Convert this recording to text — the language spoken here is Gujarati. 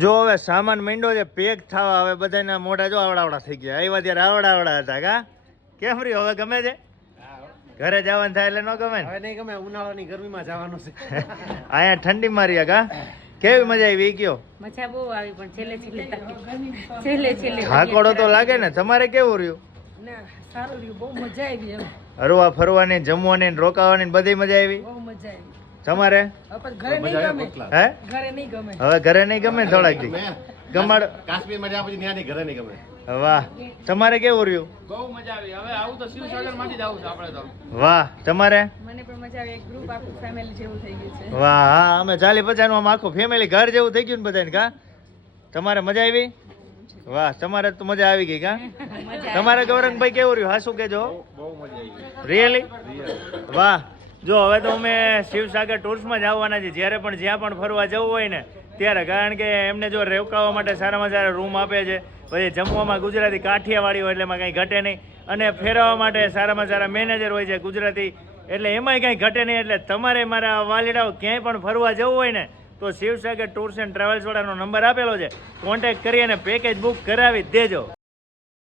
જો હવે સામાન માંડ્યો છે પેક થવા, હવે બધાના મોઢા જો આવડાવડા થઈ ગયા. આવ્યા ત્યારે આવડા હતા કા કેમ રહ્યો? હવે ગમે છે ઘરે જવાનું થાય એટલે ન ગમે ને? હવે નહીં ગમે, ઉનાળાની ગરમીમાં જવાનું છે. અહીંયા ઠંડીમાં રહ્યા કા? કેવી મજા આવી કયો? મજા બહુ આવી પણ છેલ્લે થાકોડો તો લાગે ને. તમારે કેવું રહ્યું? ના સારું રહ્યું, બહુ મજા આવી એમ. હરવા ફરવાની, જમવાની, રોકાવાની બધી મજા આવી. બહુ મજા આવી. તમારે ઘરે નહીં ગમે. હે ઘરે નહીં ગમે. હવે ઘરે નહીં ગમે ને થોડાક દી ગમાડ. કાશ્મીરમાં જ્યાં પછી ત્યાં ઘરે નહીં ગમે. વાહ, તમારે કેવું રહ્યું? બહુ મજા આવી. હવે આવું તો શિવસાગર માંથી જ આવું છે આપણે તો. વાહ, તમારે? મને પણ મજા આવી. એક ગ્રુપ આખું ફેમિલી જેવું થઈ ગયું છે. વાહ, હા, અમે 40-50 નું આખું ફેમિલી ઘર જેવું થઈ ગયું ને બધાને કા? તમારે મજા આવી? વાહ, તમારે તો મજા આવી ગઈ કા? તમારે ગૌરંગભાઈ કેવું રહ્યું? હા, શું કેજો? બહુ મજા આવી. રિયલી? વાહ. જો હવે તો અમે શિવસાગર ટૂર્સમાં જ આવવાના છીએ. જ્યારે પણ જ્યાં પણ ફરવા જવું હોય ને ત્યારે, કારણ કે એમને જો રોકાવા માટે સારામાં સારા રૂમ આપે છે, પછી જમવામાં ગુજરાતી કાઠિયાવાડી હોય એટલે એમાં કંઈ ઘટે નહીં, અને ફેરવવા માટે સારામાં સારા મેનેજર હોય છે ગુજરાતી, એટલે એમાંય કંઈ ઘટે નહીં. એટલે તમારે મારા વાલીડાઓ ક્યાંય પણ ફરવા જવું હોય ને તો શિવસાગર ટૂર્સ એન્ડ ટ્રાવેલ્સ વાળાનો નંબર આપેલો છે, કોન્ટેક્ટ કરી અને પેકેજ બુક કરાવી દેજો.